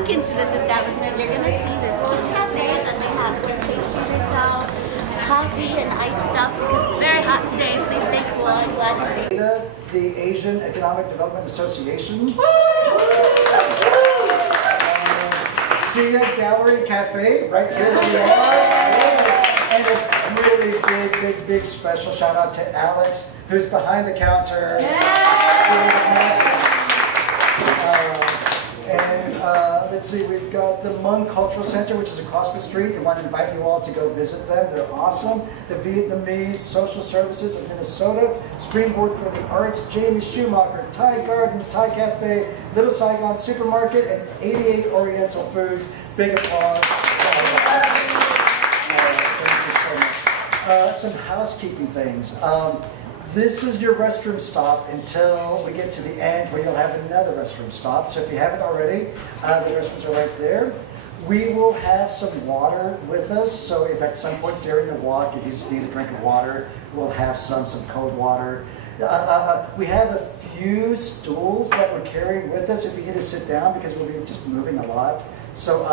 Into this establishment, you're going to see this cute cafe, and they have pastries yourself, coffee and iced stuff because it's very hot today. Please stay cool. I'm glad you're staying. The Asian Economic Development Association. Xia Gallery Cafe, right here where we are. And a really big special shout out to Alex, who's behind the counter. Let's see, we've got the Hmong Cultural Center, which is across the street. I want to invite you all to go visit them. They're awesome. The Vietnamese Social Services of Minnesota, Springboard for the Arts, Jamie Schumacher, Thai Garden, Thai Cafe, Little Saigon Supermarket, and 88 Oriental Foods. Big applause. Thank you so much. Some housekeeping things. This is your restroom stop until we get to the end where you'll have another restroom stop. So if you haven't already, the restrooms are right there. We will have some water with us. So if at some point during the walk, if you just need a drink of water, we'll have some cold water. We have a few stools that we're carrying with us if you need to sit down because we'll be just moving a lot. So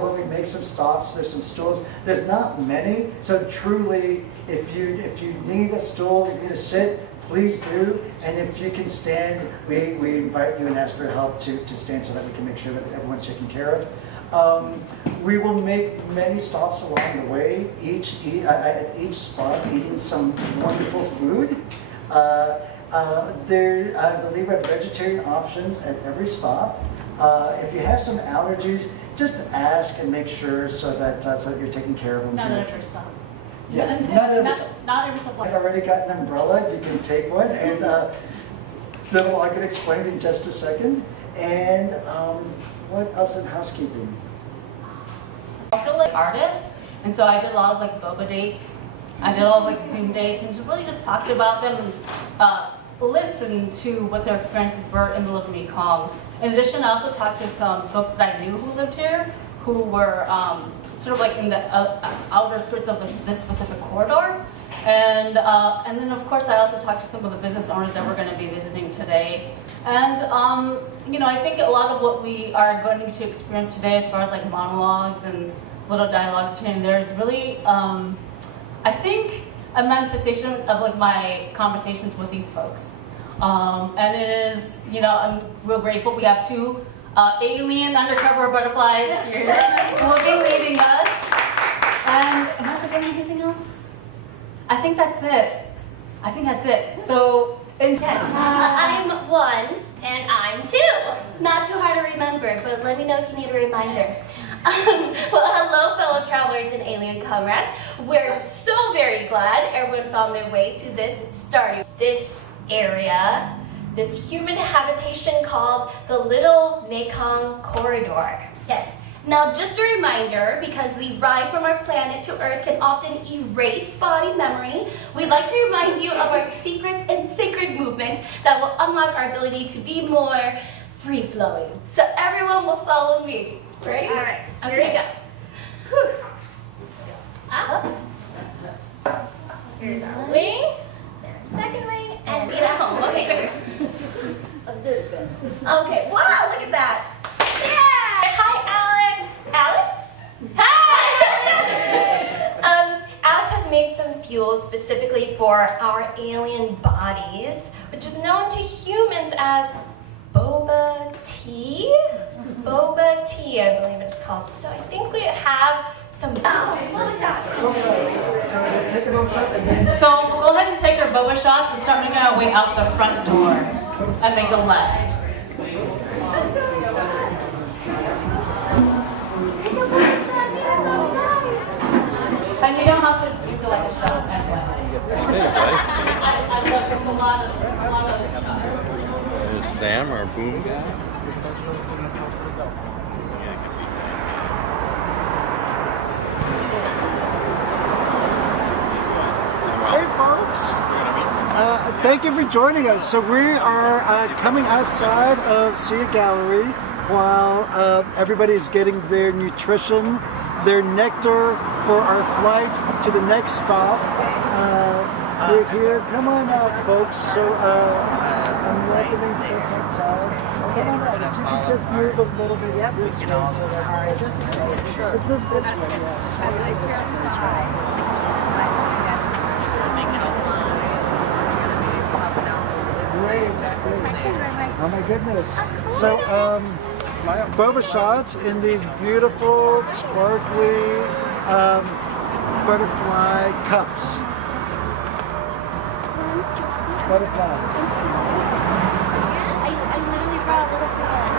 when we make some stops, there's some stools. There's not many, so truly, if you need a stool, if you need to sit, please do. And if you can stand, we invite you and ask for help to stand so that we can make sure that everyone's taken care of. We will make many stops along the way, at each spot, eating some wonderful food. I believe we have vegetarian options at every stop. If you have some allergies, just ask and make sure so that you're taking care of them. Not every stop. Yeah, not every stop. I've already got an umbrella. You can take one, and then I can explain in just a second. And what else in housekeeping? Also like artists, and so I did a lot of like boba dates. I did a lot of like Zoom dates, and really just talked about them and listened to what their experiences were in the Little Mekong. In addition, I also talked to some folks that I knew who lived here, who were sort of like in the outer skirts of this specific corridor. And then of course I also talked to some of the business owners that we're going to be visiting today. And you know, I think a lot of what we are going to experience today as far as like monologues and little dialogues here and there is really, I think, a manifestation of like my conversations with these folks. And it is, you know, I'm real grateful. We have two alien undercover butterflies here who will be leading us. And am I forgetting anything else? I think that's it. So, Yes, I'm 1 and I'm 2. Not too hard to remember, but let me know if you need a reminder. Well, hello, fellow travelers and alien comrades. We're so very glad everyone found their way to this area, this human habitation called the Little Mekong Corridor. Yes. Now, just a reminder, because the ride from our planet to Earth can often erase body memory, we'd like to remind you of our secret and sacred movement that will unlock our ability to be more free-flowing. So everyone will follow me. Ready? All right. Okay. Here we go. Whew. Up. Here's our wing. There's our second wing. And get home. Okay, great. Okay. Wow, look at that. Yeah. Hi, Alex. Hi. Alex has made some fuel specifically for our alien bodies, which is known to humans as boba tea. Boba tea, I believe it's called. So I think we have some. So we'll go ahead and take our boba shots and start making our way out the front door and make a left. And you don't have to do like a shot and what. I looked, it's a lot of shots. There's Sam, our boom guy. Hey folks, thank you for joining us. So we are coming outside of Xia Gallery while everybody's getting their nutrition, their nectar for our flight to the next stop. We're here. Come on out, folks. So I'm welcoming folks outside. Come on out. If you can just move a little bit this way so that just move this way. Yeah. Just move this way. Great. Oh my goodness. So, boba shots in these beautiful, sparkly butterfly cups. Butterfly. I literally brought a little flower.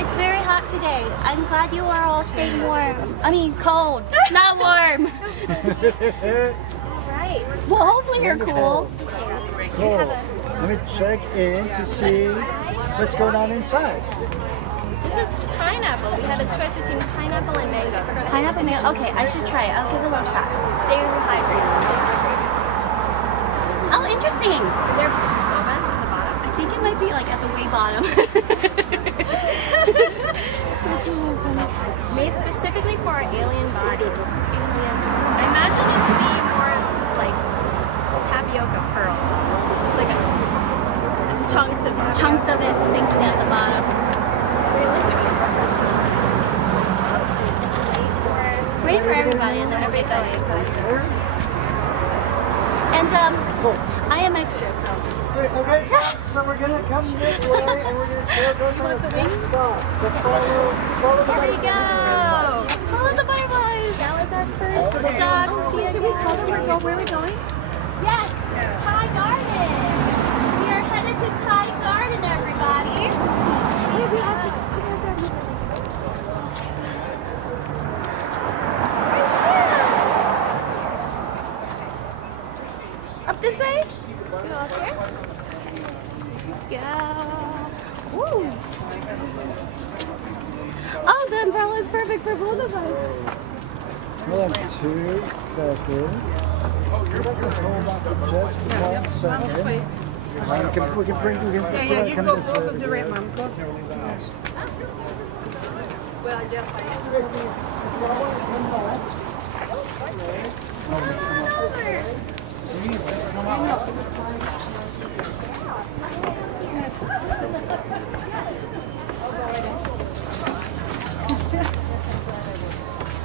It's very hot today. I'm glad you are all staying warm. I mean cold, not warm. Right. Well, hopefully you're cool. Cool. Let me check in to see what's going on inside. This is pineapple. We had a choice between pineapple and mango. Pineapple and mango. Okay, I should try it. I'll give it a little shot. Stay hydrated. Oh, interesting. They're at the bottom. I think it might be like at the way bottom. That's a little funny. Made specifically for our alien bodies. I imagine it to be more of just like tapioca pearls. Just like chunks of it sinking at the bottom. Great for everybody in their everyday. And I am extra, so. Great, okay, so we're gonna come this way and we're gonna go to the next stop. So follow the Here we butterflies. go! Follow the butterflies! That was our first stop. Should we tell them where we're going? Yes! Thai Garden! We are headed to Thai Garden, everybody! Wait, we have to up this way? Go up here? Go. Woo. Oh, the umbrella is perfect for both of us. Hold on 2 seconds. We're not gonna hold on for just 1 second. We can bring you come this way. Well, I guess I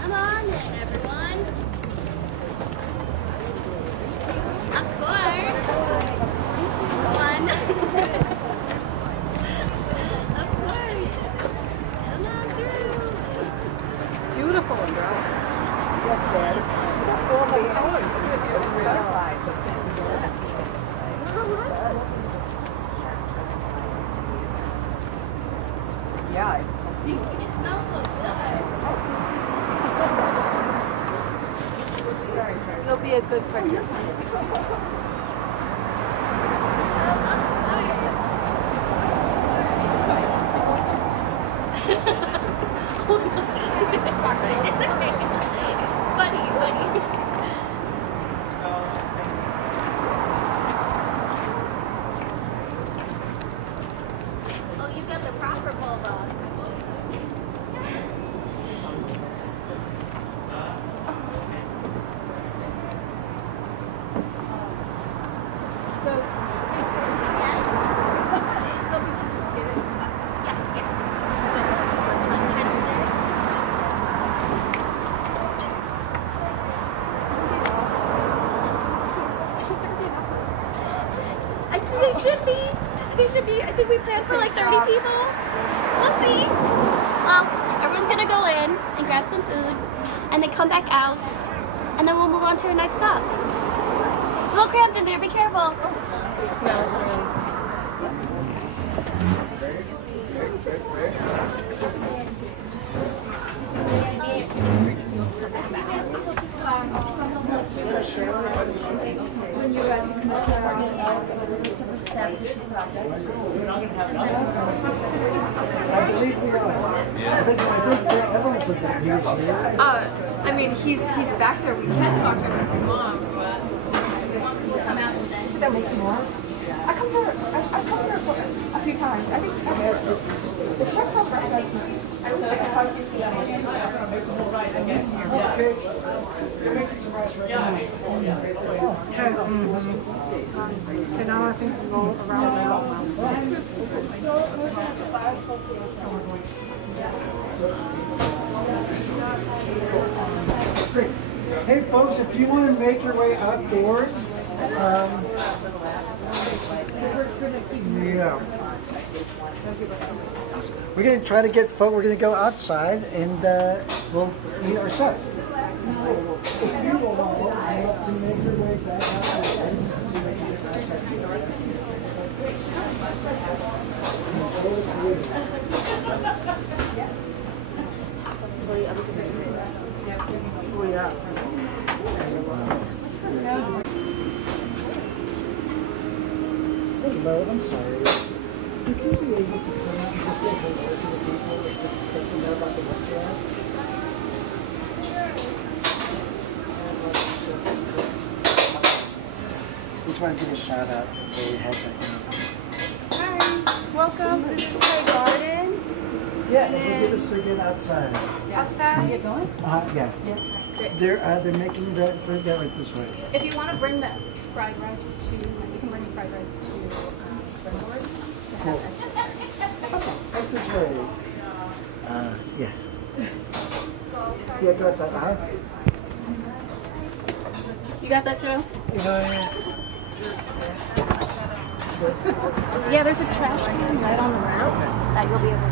Come on in, everyone. Of course. One. Of course. Come on through. Beautiful umbrella. Yes, yes. All the colors. Butterflies. Yeah, it's tempting. It smells so good. You'll be a good participant. It's okay. Funny. Oh, you got the proper boba. They should be. I think we planned for like 30 people. We'll see. Everyone's gonna go in and grab some food and then come back out and then we'll move on to our next stop. little cramped in there. Be careful. It smells really. I believe we are. I think everyone's looking at here. I mean, he's back there. We can't talk to him if we want, but. Should I make more? I've come there a few times. I think the chef over has I was like, how she's Okay. You're making some rice right now. So now I think we go around Great. Hey folks, if you want to make your way outdoors, yeah. We're going to try to get folk, we're going to go outside and we'll eat our stuff. If you want to make your way back outside, Hello, I'm sorry. Would you be able to come out and just say hello to the people and just let them know about the restaurant? Just want to give a shout out before we head back in. Hi, welcome to the Saigon. Yeah, and we'll do this again outside. Outside. You going? Yeah. Yes. They're making that right this way. If you want to bring the fried rice to, you can bring the fried rice to Springboard. Cool. Awesome. Right this way. Yeah. Yeah, go outside. You got that, Joe? Yeah. So, Yeah, there's a trash can right on the route that you'll be able to.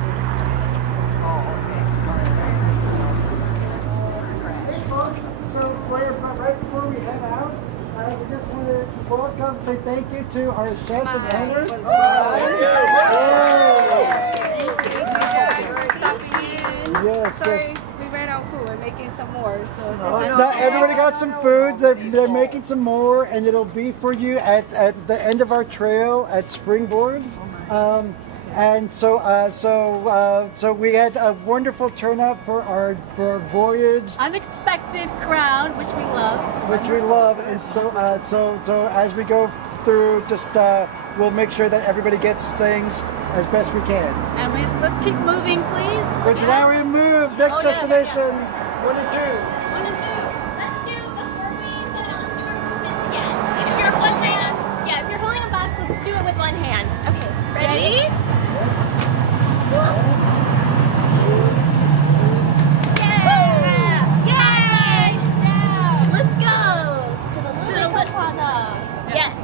hey folks, so right before we head out, we just want to welcome, say thank you to our chefs and handlers. Thank you. Yes, Sorry, yes. we ran out of food. We're making some more. So Everybody got some food. They're making some more, and it'll be for you at the end of our trail at Springboard. And so we had a wonderful turnout for our voyage, Unexpected crowd, which we love. and so as we go through, just we'll make sure that everybody gets things as best we can. And let's keep moving, please. But now we move. Next Oh, yes, destination, 1 and 2. 1 and 2. Let's do before we set out. Let's do our movements again. If you're holding a box, let's do it with one hand. Okay. Ready? Yay! Let's go to the Little Plaza. Yes.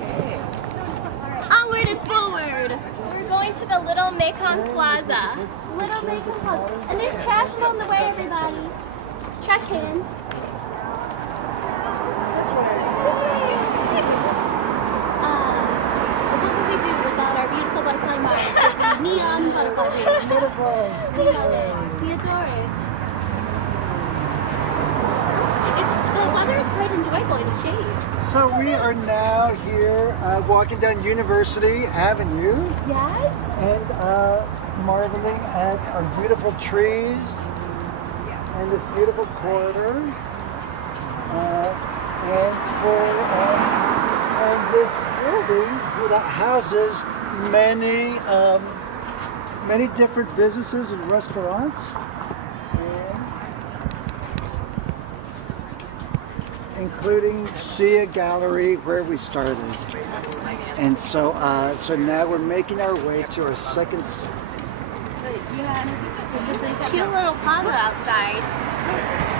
Onward and forward. We're going to the Little Mekong Plaza. Little Mekong Plaza. And there's trash along the way, everybody. Trash cans. What would we do without our beautiful butterfly mine? The neon butterfly wings. Beautiful. We love it. We adore it. The weather is quite enjoyable in the shade. So we are now here walking down University Avenue Yes? and marveling at our beautiful trees and this beautiful corridor. And this building that houses many different businesses and restaurants. Including Xia Gallery, where we started. And so now we're making our way to our second. There's just this cute little plaza outside.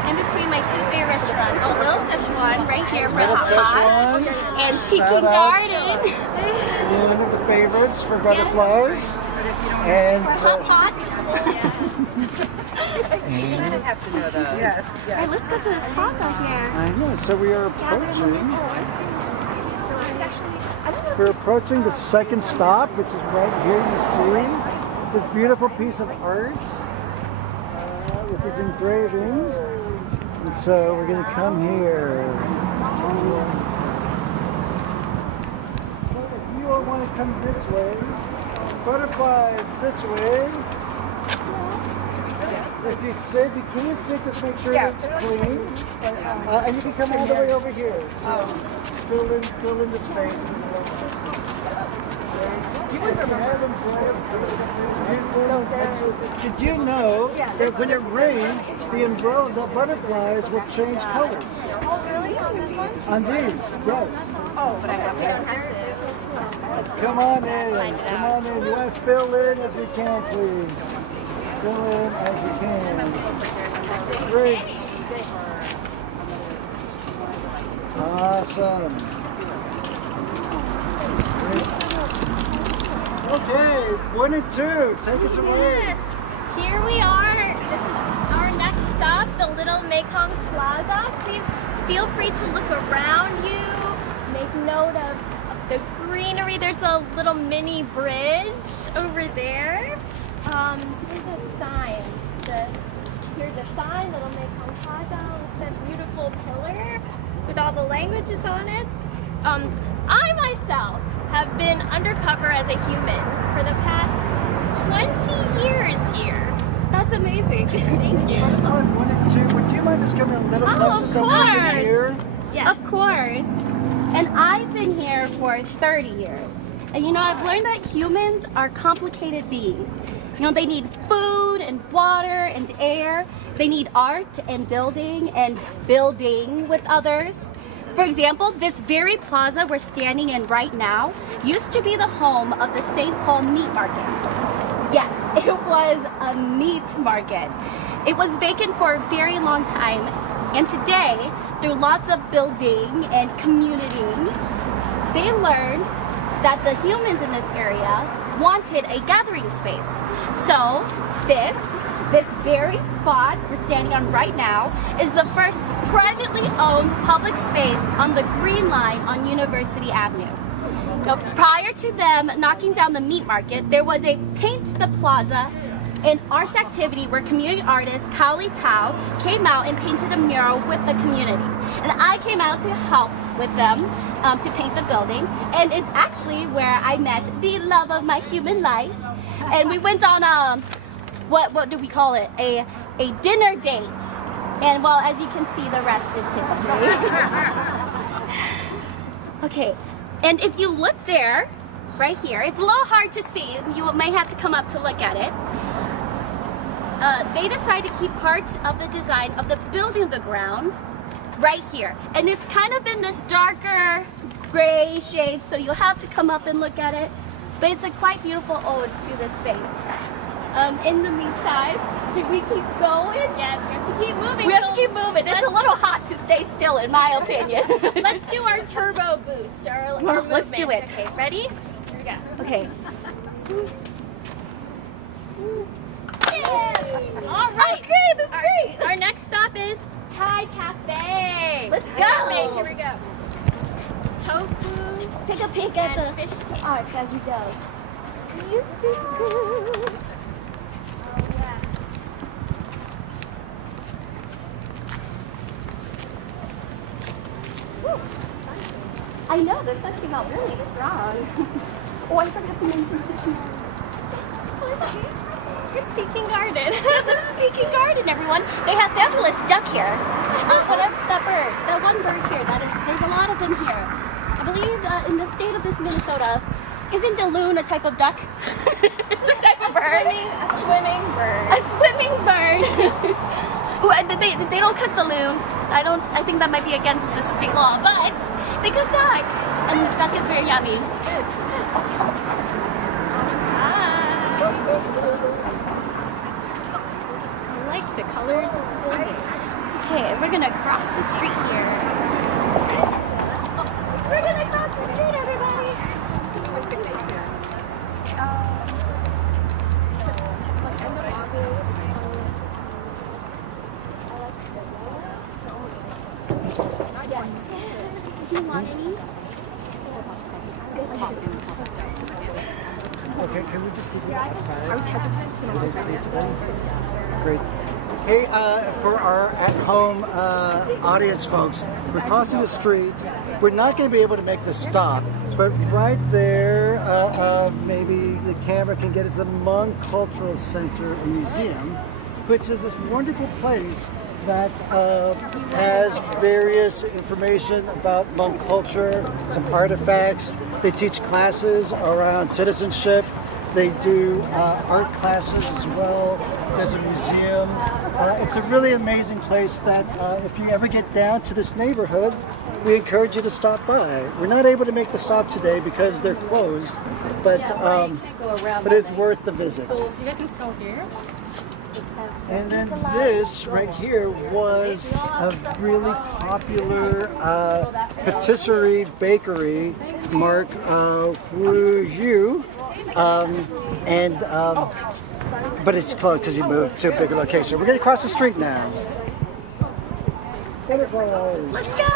In between my two favorite restaurants. Oh, Little Szechuan right here for Little Hot Pot. Szechuan. And Peking Shout out. Garden One of the favorites for butterflies. And for Hot Pot. have to know those. Yes. Alright, let's go to this plaza here. I know. So we are approaching. So We're approaching the second stop, which is right here. You see this beautiful piece of art with these engravings. And so we're going to come here. If you all want to come this way, butterflies this way. If you sit, you can't sit, just make sure it's clean. And you can come all the way over here. So fill in the space. Did you know that when it rains, the butterflies will change colors? Oh, really? On this one? On these, yes. Oh, but I have Come on in. Come on in. You want to fill in as we can, please. Fill in as we can. Great. Awesome. Great. Okay, 1 and 2, take us away. Yes, here we are. This is our next stop, the Little Mekong Plaza. Please feel free to look around you, make note of the greenery. There's a little mini bridge over there. There's a sign. Here's a sign, Little Mekong Plaza, with that beautiful pillar with all the languages on it. I myself have been undercover as a human for the past 20 years here. That's amazing. Thank you. 1 and 2, would you mind just coming a little closer so we can hear? Yes. Of course. And I've been here for 30 years. And you know, I've learned that humans are complicated beings. You know, they need food and water and air. They need art and building with others. For example, this very plaza we're standing in right now used to be the home of the St. Paul meat market. Yes, it was a meat market. It was vacant for a very long time, and today, through lots of building and commuting, they learned that the humans in this area wanted a gathering space. So this very spot we're standing on right now is the first privately owned public space on the Green Line on University Avenue. Now, prior to them knocking down the meat market, there was a Paint the Plaza, an arts activity where community artist Kaoli Tao came out and painted a mural with the community. And I came out to help with them to paint the building, and it's actually where I met the love of my human life. And we went on what do we call it? A dinner date. And well, as you can see, the rest is history. Okay, and if you look there, right here, it's a little hard to see. You may have to come up to look at it. They decided to keep part of the design of the building of the ground right here. And it's kind of in this darker gray shade, so you'll have to come up and look at it. But it's a quite beautiful ode to this space. In the meantime, should we keep going? Yes, we have to keep moving. We have to keep moving. It's a little hot to stay still, in my opinion. Let's do our turbo boost. Our let's do it. Okay, ready? Here we go. Okay. Yay! All right. Okay, that's great. Our next stop is Thai Cafe. Let's go. Cafe, here we go. Tofu. Take a peek at and the fish cake. art as you go. I know, the sun came out really strong. Oh, I forgot to mention Speaking Your speaking garden. The speaking garden, everyone. They have fabulous duck here. Whatever that bird, that one bird here. There's a lot of them here. I believe in the state of this Minnesota, isn't a loon a type of duck? It's a type of bird. A swimming bird. A swimming bird. Ooh, and they don't cook the loons. I think that might be against the state law, but they cook duck, and duck is very yummy. I like the colors of the buildings. Okay, we're gonna cross the street here. We're gonna cross the street, everybody. Yes. Do you want any? Okay, can we just keep it outside? I was hesitant to know. Great. Hey, for our at-home audience folks, we're crossing the street. We're not going to be able to make the stop, but right there, maybe the camera can get us the Hmong Cultural Center and Museum, which is this wonderful place that has various information about Hmong culture, some artifacts. They teach classes around citizenship. They do art classes as well. There's a museum. It's a really amazing place that if you ever get down to this neighborhood, we encourage you to stop by. We're not able to make the stop today because they're closed, but it's worth the visit. So you guys can go here. And then this right here was a really popular patisserie bakery, Mark Wu Yu, but it's closed because he moved to a bigger location. We're going to cross the street now. Let's go!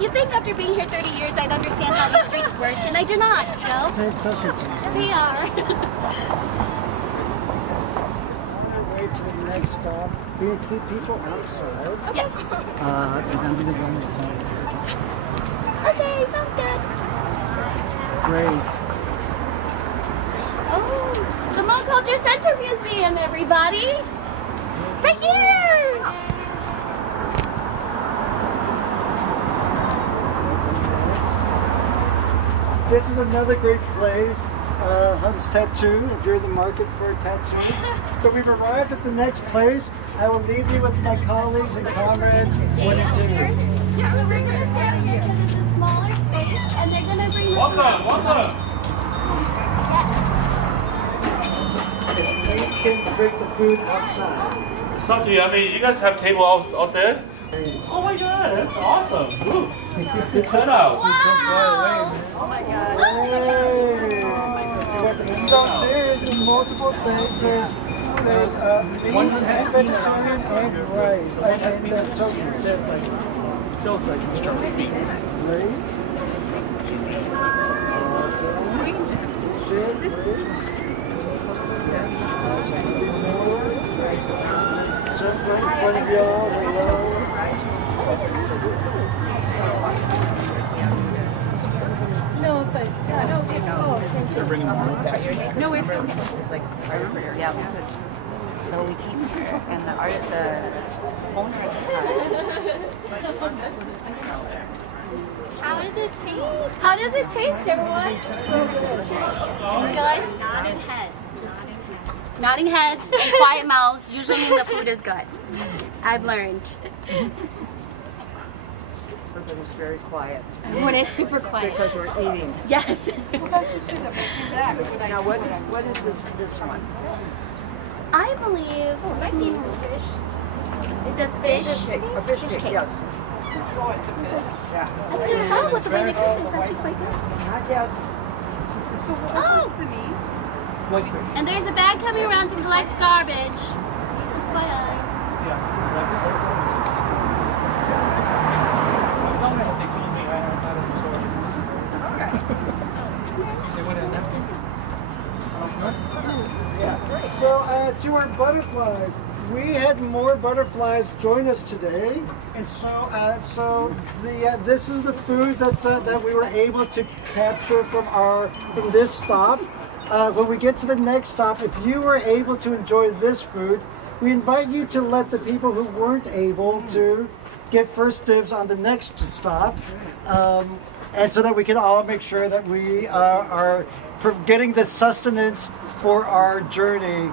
You think after being here 30 years I'd understand how these streets work, and I do not, so It's so confusing. here we are. Way to the next stop. We include people outside, Yes. and I'm going to go inside. Okay, sounds good. Great. Oh, the Hmong Culture Center Museum, everybody! Right here! This is another great place, Hunt's Tattoo, if you're in the market for a tattoo. So we've arrived at the next place. I will leave you with my colleagues and comrades. What to do. Yeah, so we're gonna start here because it's a smaller space, and they're gonna bring the Welcome. We can drink the food outside. It's up to you. I mean, you guys have table out there? Oh my god, that's awesome. Woo. Good turnout. Wow! So there's multiple things. There's meat, and vegetarian, and rice, and tofu. Great. Jump right in front of y'all. Hello. No, but no, They're bringing more back. no, it's okay. It's like art career, yeah. So we came here, and the owner at the time. How does it taste? How does it taste, everyone? Good? Nodding heads. Nodding heads and quiet mouths usually mean the food is good. I've learned. Everybody's very quiet Everyone is super quiet. because we're eating. Yes. Now, what is this one? I believe might be fish. Is it fish? A fish cake, yes. I couldn't tell with the way they cook it. It's actually quite good. Not yet. Oh! And there's a bag coming around to collect garbage. Just FYI. So to our butterflies, we had more butterflies join us today, and so this is the food that we were able to capture from in this stop. When we get to the next stop, if you were able to enjoy this food, we invite you to let the people who weren't able to get first dibs on the next stop, and so that we can all make sure that we are getting the sustenance for our journey.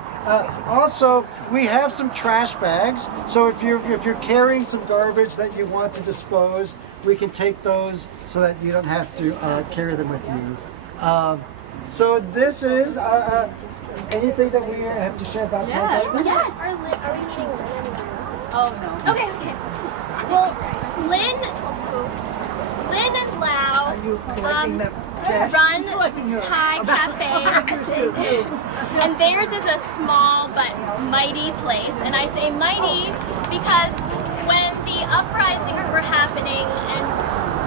Also, we have some trash bags, so if you're carrying some garbage that you want to dispose, we can take those so that you don't have to carry them with you. So this is anything that we have to share about Yes. Taipei? Are we meeting Lynn? Oh, no. Okay. Well, Lynn and Lau You collecting the trash? run Thai Cafe, and theirs is a small but mighty place. And I say mighty because when the uprisings were happening and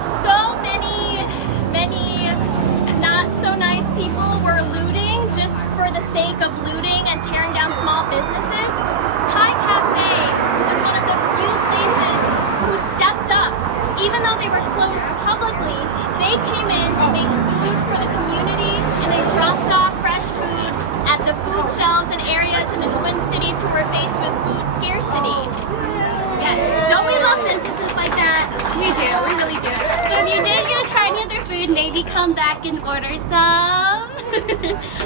so really do. So if you did try any other food, maybe come back and order some.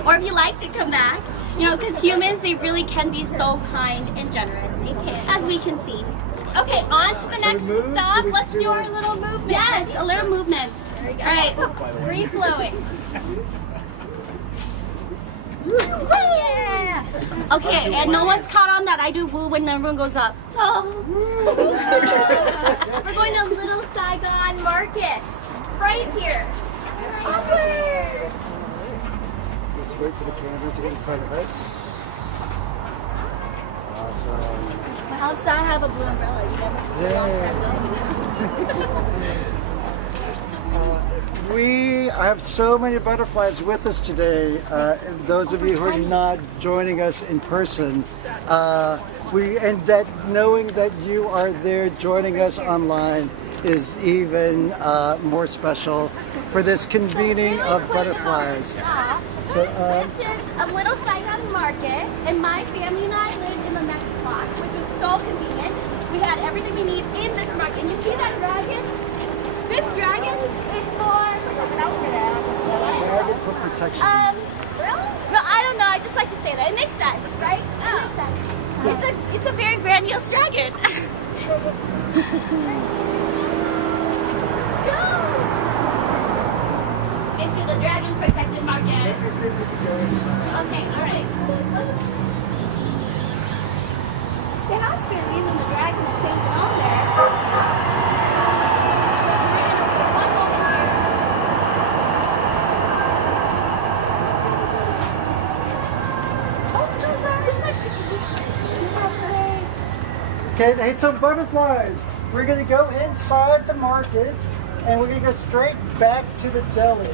Or if you like to come back, you know, because humans, they really can be so kind and generous. They can. As we can see. Okay, on to the next stop. Let's do our little movement. Yes, a little movement. All right, free flowing. Yeah. Okay, and no one's caught on that I do woo when everyone goes up. Oh. We're going to Little Saigon Market. Right here. Upward. Let's wait for the camera to get in front of us. Awesome. How sad I have a blue umbrella. You never lost that We have so many butterflies with us today. Those of you who are not joining us in person, knowing that you are there joining us online is even more special for this convening of butterflies. So, this is a Little Saigon Market, and my family and I lived in the next block, which was so convenient. We had everything we need in this market. And you see that dragon? This dragon is for dragon for protection. Really? No, I don't know. I just like to say that. It makes sense, right? It makes sense. It's a very grandiose dragon. Go! Into the dragon protected market. Okay, alright. There has to be a reason the dragon is painted on there. One moment here. Oh, so sorry. Okay, hey, so butterflies. We're going to go inside the market and we're going to go straight back to the deli.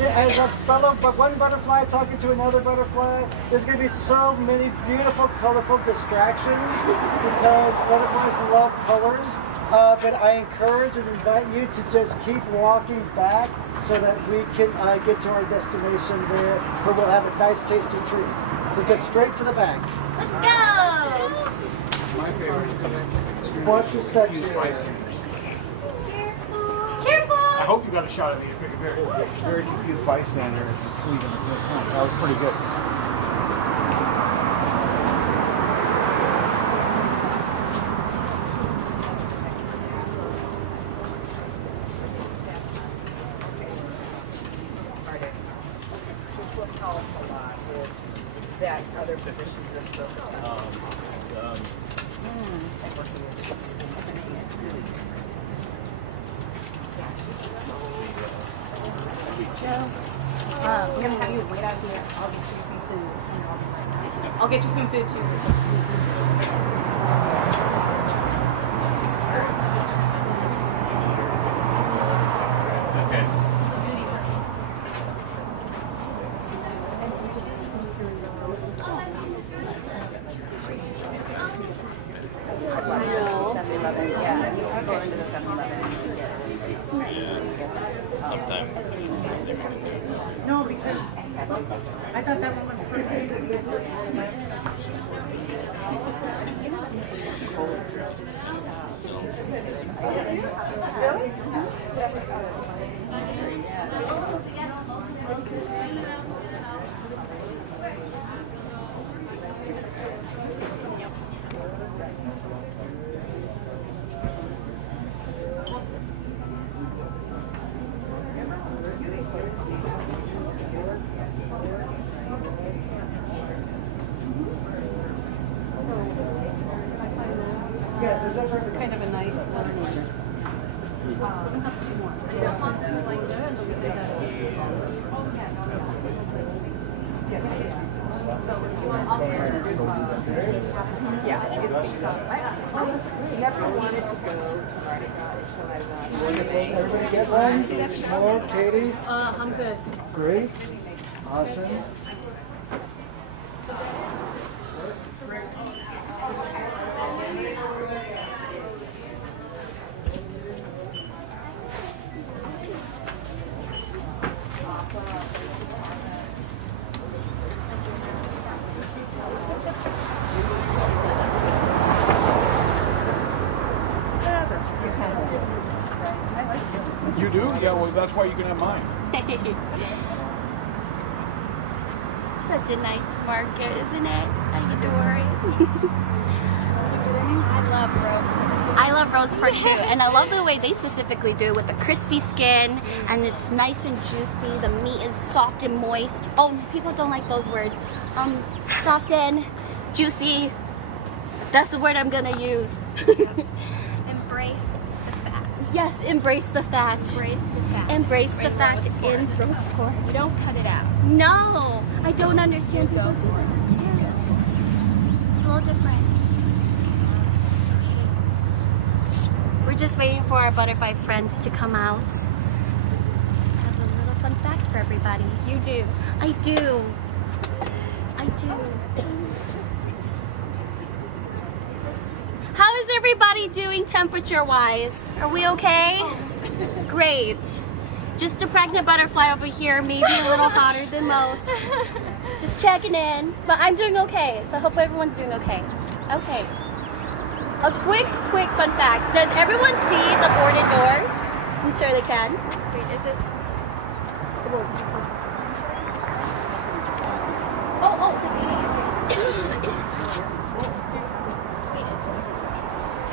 As a fellow, but one butterfly talking to another butterfly, there's going to be so many beautiful, colorful distractions because butterflies love colors. But I encourage and invite you to just keep walking back so that we can get to our destination there where we'll have a nice tasty treat. So go straight to the back. Let's go! My favorite. Watch your steps here. Careful! I hope you got a shot of me. Very confused bystander. That was pretty good. That other position was focused on. We're gonna have you wait out here. I'll get you some food too. No, because I thought that one was pretty. Kind of a nice Never wanted to go to Mardi Gras until I Everybody get one? More, Katie? I'm good. Great. Awesome. You do? Yeah, well, that's why you can have mine. Such a nice market, isn't it? I adore it. I love roast pork too, and I love the way they specifically do it with the crispy skin, and it's nice and juicy. The meat is soft and moist. Oh, people don't like those words. Soft and juicy. That's the word I'm gonna use. Embrace the fat. Yes, embrace the fat. Embrace the fat. Embrace the fat in roast pork. You don't cut it out. No, I don't understand people do it. It's a little different. We're just waiting for our butterfly friends to come out. I have a little fun fact for everybody. You do. I do. I do. How is everybody doing temperature-wise? Are we okay? Great. Just a pregnant butterfly over here, maybe a little hotter than most. Just checking in. But I'm doing okay, so I hope everyone's doing okay. Okay. A quick fun fact. Does everyone see the boarded doors? I'm sure they can. Wait, is this?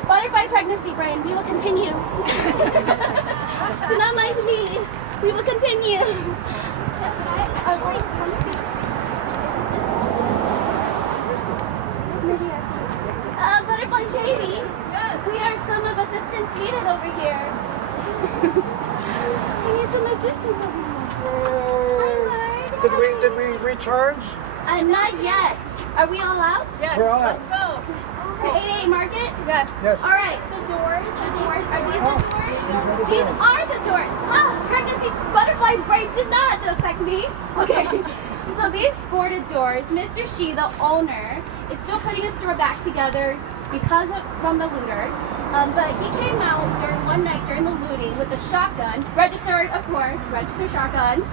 Butterfly pregnancy, Brian. We will continue. Do not mind me. We will continue. Butterfly Katie. Yes. We are some of assistants needed over here. We need some assistance over here. Did we recharge? Not yet. Are we all out? Yes. We're all out. Let's go. To 88 Market? Yes. Yes. All right, the doors. Are these the doors? These are the doors. Pregnancy butterfly break did not affect me. Okay. So these boarded doors, Mr. Shi, the owner, is still putting his store back together from the looters. But he came out one night during the looting with a shotgun, registered, of course, registered shotgun,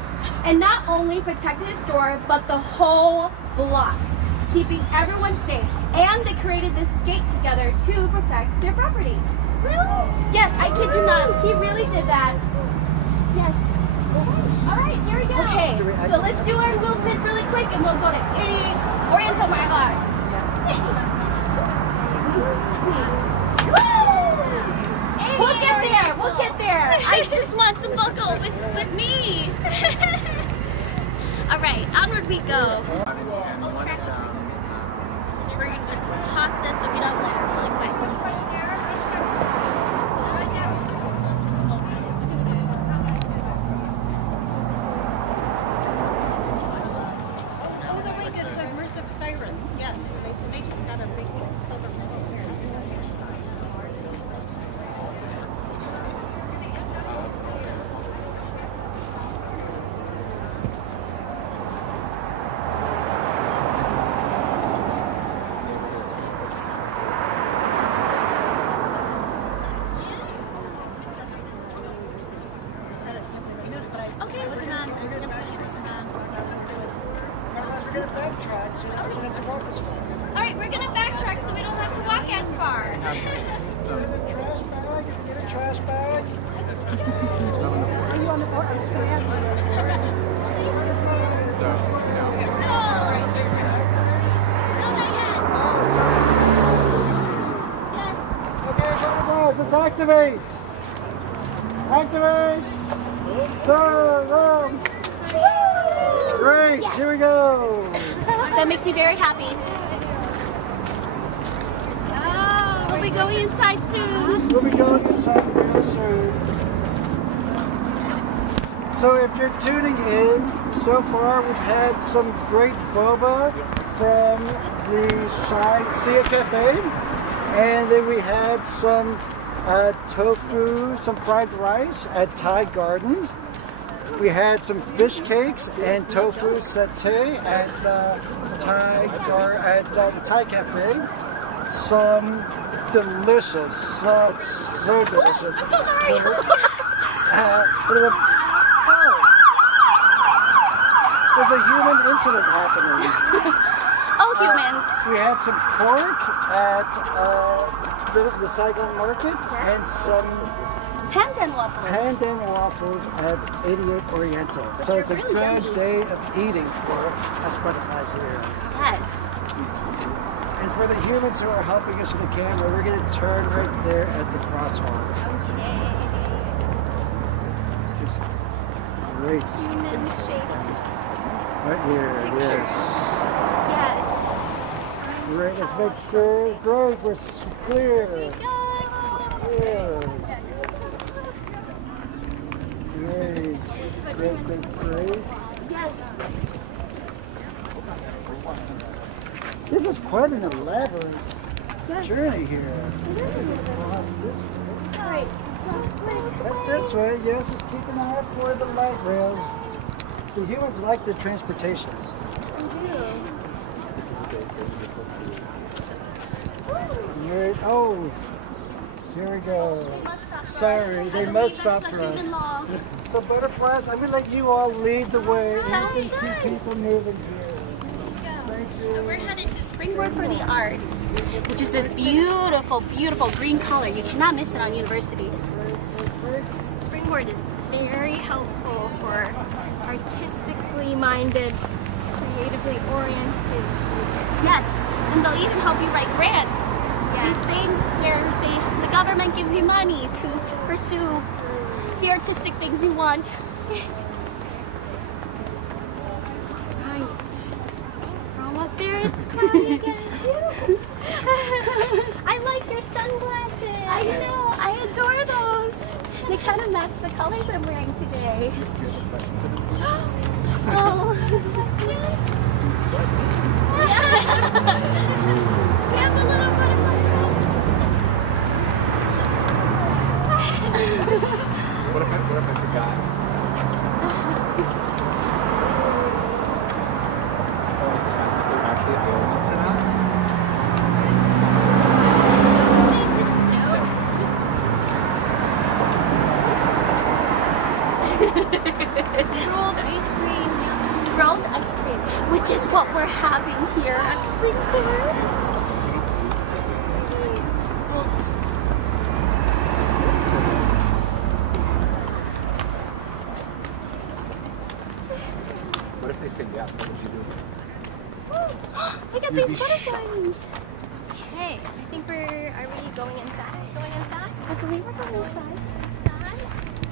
and not only protected his store, but the whole block, keeping everyone safe. And they created this gate together to protect their property. Really? Yes, I kid you not. He really did that. Yes. All right, here we go. Okay, so let's do our movement really quick and we'll go to Oriental Market. We'll get there. We'll get there. I just want some buckle with me. All right, onward we go. We're gonna toss this so we don't let it really quick. Oh, the wing is submersive sirens. Yes, they just got a big silver medal here. Okay. We're gonna backtrack so that we don't have to walk as far. All right, we're gonna backtrack so we don't have to walk as far. Get a trash bag. Get a trash bag. Are you on the board? No, not yet. Yes. Okay, butterflies, let's activate. Activate. Go. Great, Yes. here we go. That makes me very happy. We'll be going inside soon. We'll be going inside real soon. So if you're tuning in, so far we've had some great boba from the Xia Cafe, and then we had some tofu, some fried rice at Thai Garden. We had some fish cakes and tofu satay at the Thai Cafe. Some delicious, so delicious. I'm so sorry. There's a human incident happening. Oh, humans. We had some pork at the Saigon market and some Pandan waffles. pandan waffles at 88 Oriental. So it's a really good yummy. day of eating for us butterflies here. Yes. And for the humans who are helping us with the camera, we're going to turn right there at the crosswalk. Okay. Great. Human shaped. Right here, yes. Yes. Great, let's make sure. Great, we're clear. Clear. Great. Great, great, great. Yes. This is quite an elaborate journey here. All right. Right this way, yes, just keep an eye out for the light rails. The humans like the transportation. Great. Oh, here we go. Sorry, they must stop for us. So butterflies, I'm going to let you all lead the way and you can keep people moving here. Thank So you. we're headed to Springboard for the Arts, which is this beautiful, beautiful green color. You cannot miss it on University. Springboard is very helpful for artistically minded, creatively oriented. Yes, and they'll even help you write grants. These things where the government gives you money to pursue the artistic things you want. Right. We're almost there. It's cloudy again. I like your sunglasses. I know. I adore those. They kind of match the colors I'm wearing today. Oh. We have a little butterfly. What if I forgot? Ask if they're actually available tonight. Rolled ice cream. Grilled ice cream, which is what we're having here at Springboard. What if they say yes? What would you do? Look at these butterflies. Okay, I think are we going inside? Going inside? I believe we're going inside.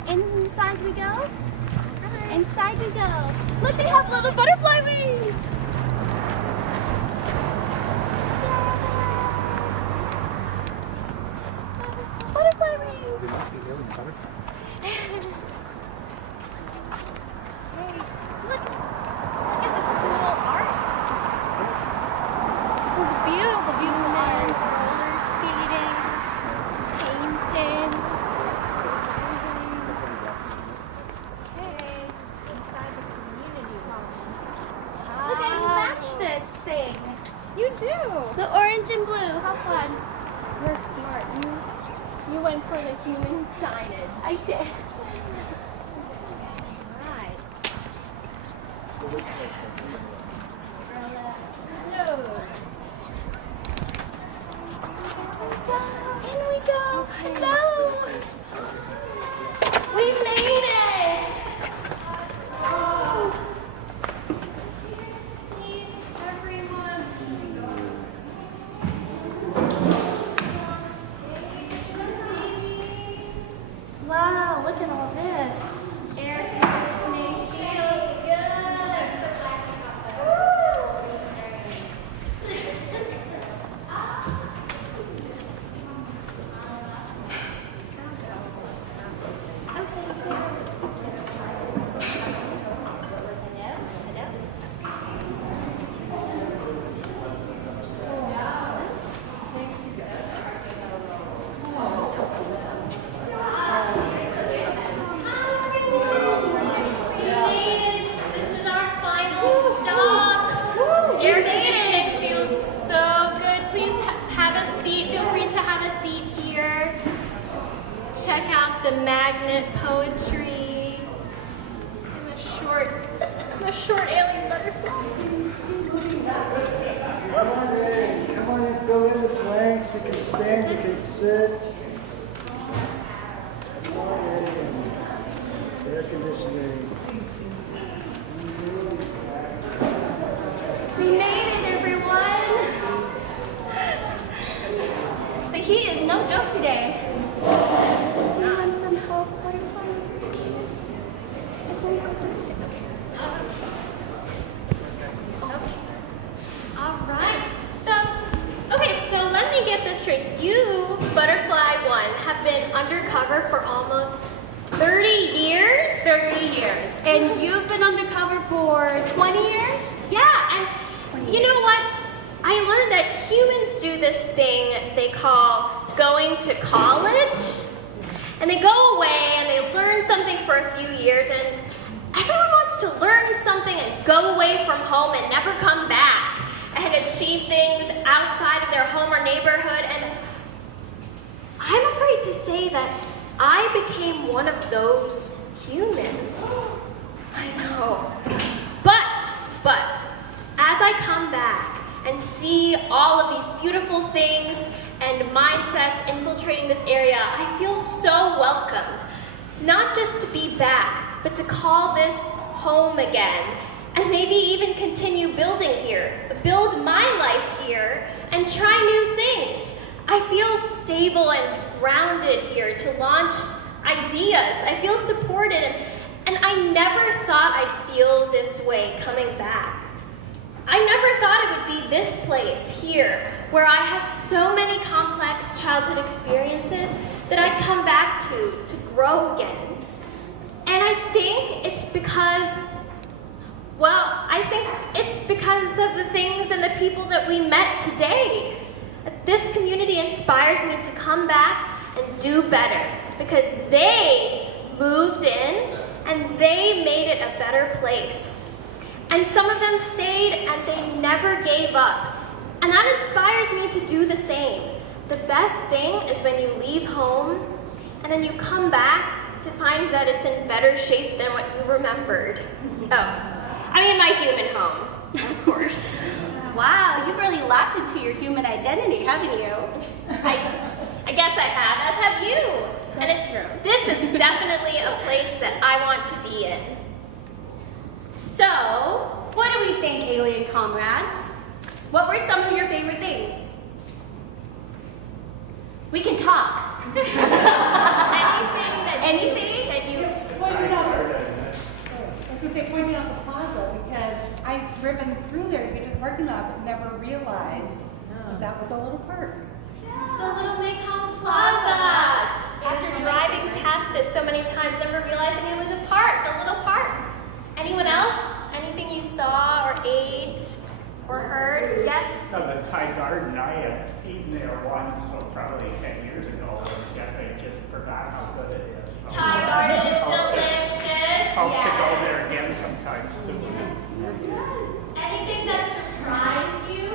Inside we go? Inside we go. Look, they have little butterfly wings. Butterfly wings. They must be alien butterflies. Hey, look at the cool art. The beautiful, beautiful art. Roller skating, painting. Hey, inside the community. Look, I match this thing. You do. The orange and blue. How fun. You're smart. You went for the human signage. I did. Right. In we go. Hello. We made it. Oh. Everyone. Wow, look at all this. Air conditioning feels good. Check out the magnet poetry. I'm a short alien butterfly. Come on in, fill in the blanks. You can stand, you can sit. Air conditioning. We made it, everyone! The heat is no joke today. Do you want some help, butterfly? It's okay. All right. So let me get this straight. You, Butterfly One, have been undercover for almost 30 years? 30 years. And you've been undercover for 20 years? Yeah, and you know what? I learned that humans do this thing they call going to college. And they go away and they learn something for a few years, and everyone wants to learn something and go away from home and never come back and achieve things outside of their home or neighborhood. And I'm afraid to say that I became one of those humans. I know. But, as I come back and see all of these beautiful things and mindsets infiltrating this area, I feel so welcomed. Not just to be back, but to call this home again, and maybe even continue building here, build my life here, and try new things. I feel stable and grounded here to launch ideas. I feel supported, and I never thought I'd feel this way coming back. I never thought it would be this place here, where I had so many complex childhood experiences that I'd come back to grow again. And I think it's because of the things and the people that we met today. This community inspires me to come back and do better, because they moved in and they made it a better place. And some of them stayed and they never gave up. And that inspires me to do the same. The best thing is when you leave home and then you come back to find that it's in better shape than what you remembered. I mean my human home, of course. Wow, you've really locked into your human identity, haven't you? I guess I have, as have you. And it's true. This is definitely a place that I want to be in. So, what do we think, alien comrades? What were some of your favorite things? We can talk. Anything that you... Pointed out, they pointed out the plaza, because I've driven through there to get to the parking lot, but never realized that was a little park. The Little Mekong Plaza. After driving past it so many times, never realizing it was a park, a little park. Anyone else? Anything you saw or ate or heard? Yes? The Thai garden, I had eaten there once, so probably 10 years ago. I guess I just forgot how good it is. So Thai garden is delicious. Hope to go there again sometime soon. Anything that surprised you?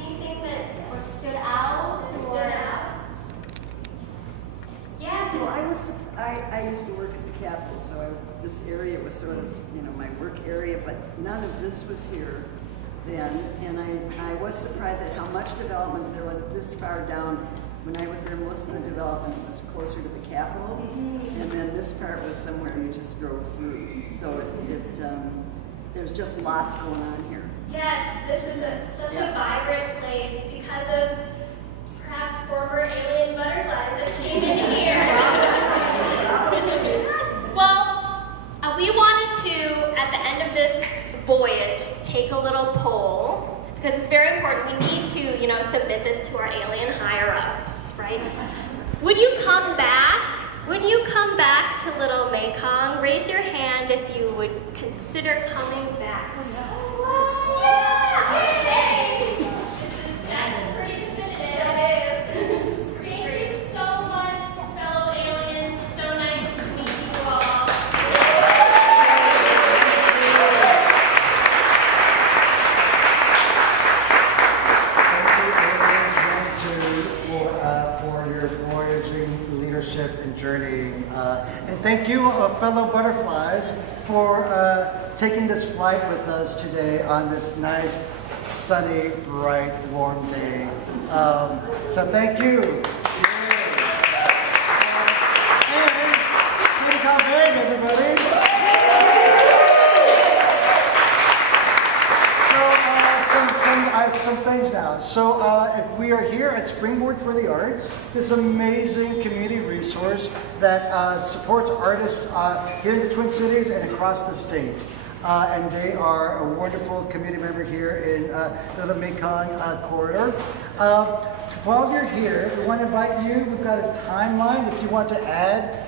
Anything that or stood out? Yes. Well, I used to work at the Capitol, so this area was sort of, my work area, but none of this was here then, and I was surprised at how much development there was this far down. When I was there, most of the development was closer to the Capitol, and then this part was somewhere you just drove through. So there's just lots going on here. Yes, this is such a vibrant place because of perhaps former alien butterflies that came in here. Well, we wanted to, at the end of this voyage, take a little poll, because it's very important. We need to, submit this to our alien higher-ups, right? Would you come back? Would you come back to Little Mekong? Raise your hand if you would consider coming back. Yeah! Yay! That's pretty definitive. That is. Thank you so much, fellow aliens. So nice to meet you all. For your voyaging leadership and journey. And thank you, fellow butterflies, for taking this flight with us today on this nice sunny, bright, warm day. So thank you. And Katie Ka Vang, everybody. Some things now. So if we are here at Springboard for the Arts, this amazing community resource that supports artists here in the Twin Cities and across the state. And they are a wonderful community member here in the Little Mekong corridor. While you're here, we want to invite you, we've got a timeline if you want to add.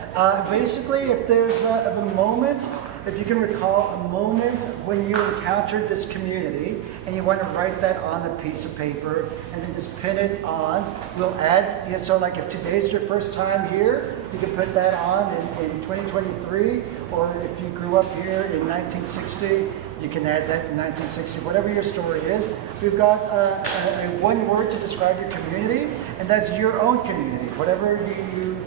Basically, if there's a moment, if you can recall a moment when you encountered this community and you want to write that on a piece of paper and then just pin it on, we'll add, so like if today's your first time here, you can put that on in 2023, or if you grew up here in 1960, you can add that in 1960, whatever your story is. We've got a one word to describe your community, and that's your own community, whatever you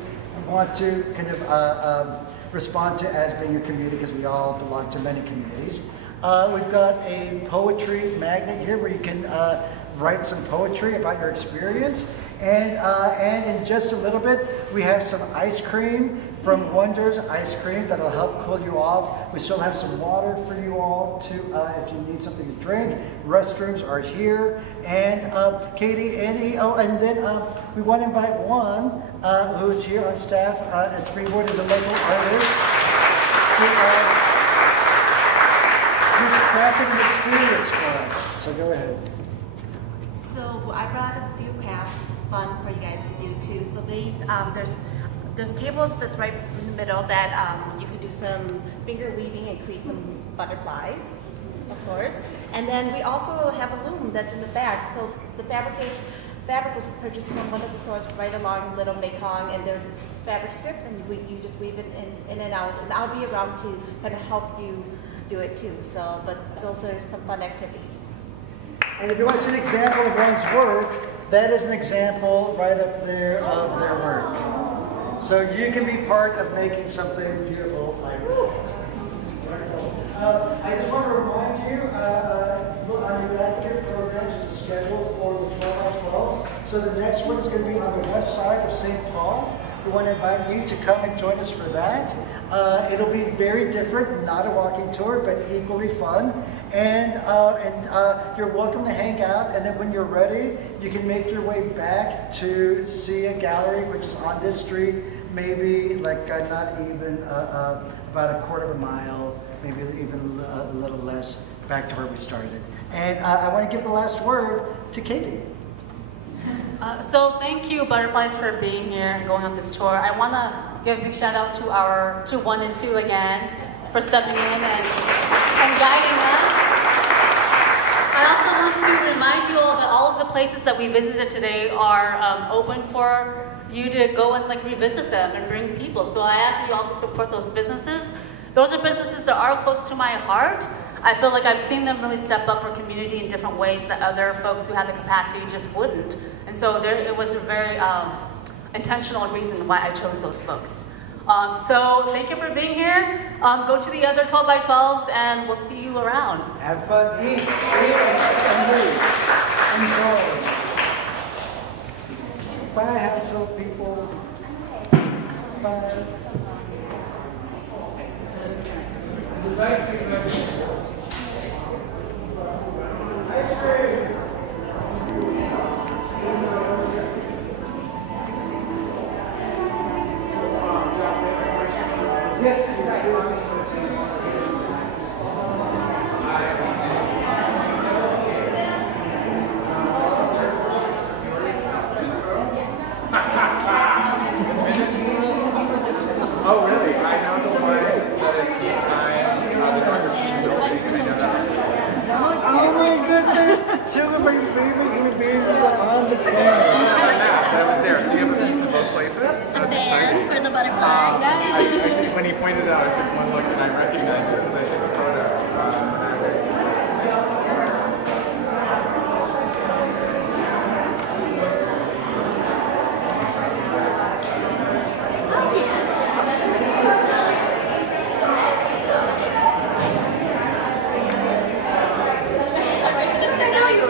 want to kind of respond to as being your community, because we all belong to many communities. We've got a poetry magnet here where you can write some poetry about your experience. And in just a little bit, we have some ice cream from Wonders Ice Cream that'll help cool you off. We still have some water for you all to, if you need something to drink. Restrooms are here. And Katie, Andy, and then we want to invite Juan, who's here on staff at Springboard, is a local artist, who's crafted an experience for us. So go ahead. So I brought a few crafts, fun for you guys to do too. So there's a table that's right in the middle that you could do some finger weaving and create some butterflies, of course. And then we also have a loom that's in the back. So the fabric was purchased from one of the stores right along Little Mekong, and there's fabric strips, and you just weave it in and out. And I'll be around to kind of help you do it too. So, but those are some fun activities. And if you want to see an example of one's work, that is an example right up there of their work. So you can be part of making something beautiful like this. I just want to remind you, look on your back here program is a schedule for the 12x12s. So the next one is going to be on the west side of St. Paul. We want to invite you to come and join us for that. It'll be very different, not a walking tour, but equally fun. And you're welcome to hang out, and then when you're ready, you can make your way back to Xia Gallery, which is on this street, maybe like not even about a quarter of a mile, maybe even a little less, back to where we started. And I want to give the last word to Katie. So thank you, Butterflies, for being here and going on this tour. I want to give a big shout out to 1 and 2 again for stepping in and guiding us. I also want to remind you all that all of the places that we visited today are open for you to go and revisit them and bring people. So I ask you also support those businesses. Those are businesses that are close to my heart. I feel like I've seen them really step up for community in different ways that other folks who had the capacity just wouldn't. And so it was a very intentional reason why I chose those folks. So thank you for being here. Go to the other 12x12s and we'll see you around. Have fun, eat, and leave. Enjoy. Bye, household people. Bye. Ice cream. Yes. Oh, really? I know the one that is behind Oh my goodness! Two of my favorite human beings on the planet. that was there. So you have a piece of both places? A fan for the butterfly. When he pointed out, I took one look and I recognized it because I took a photo. I know you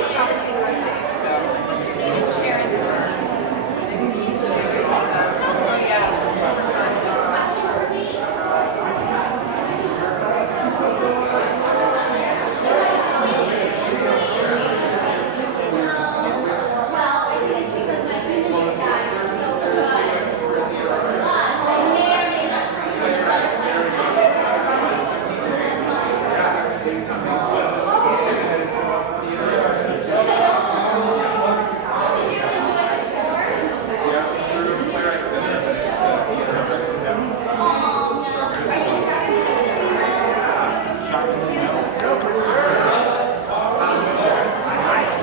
Thank you.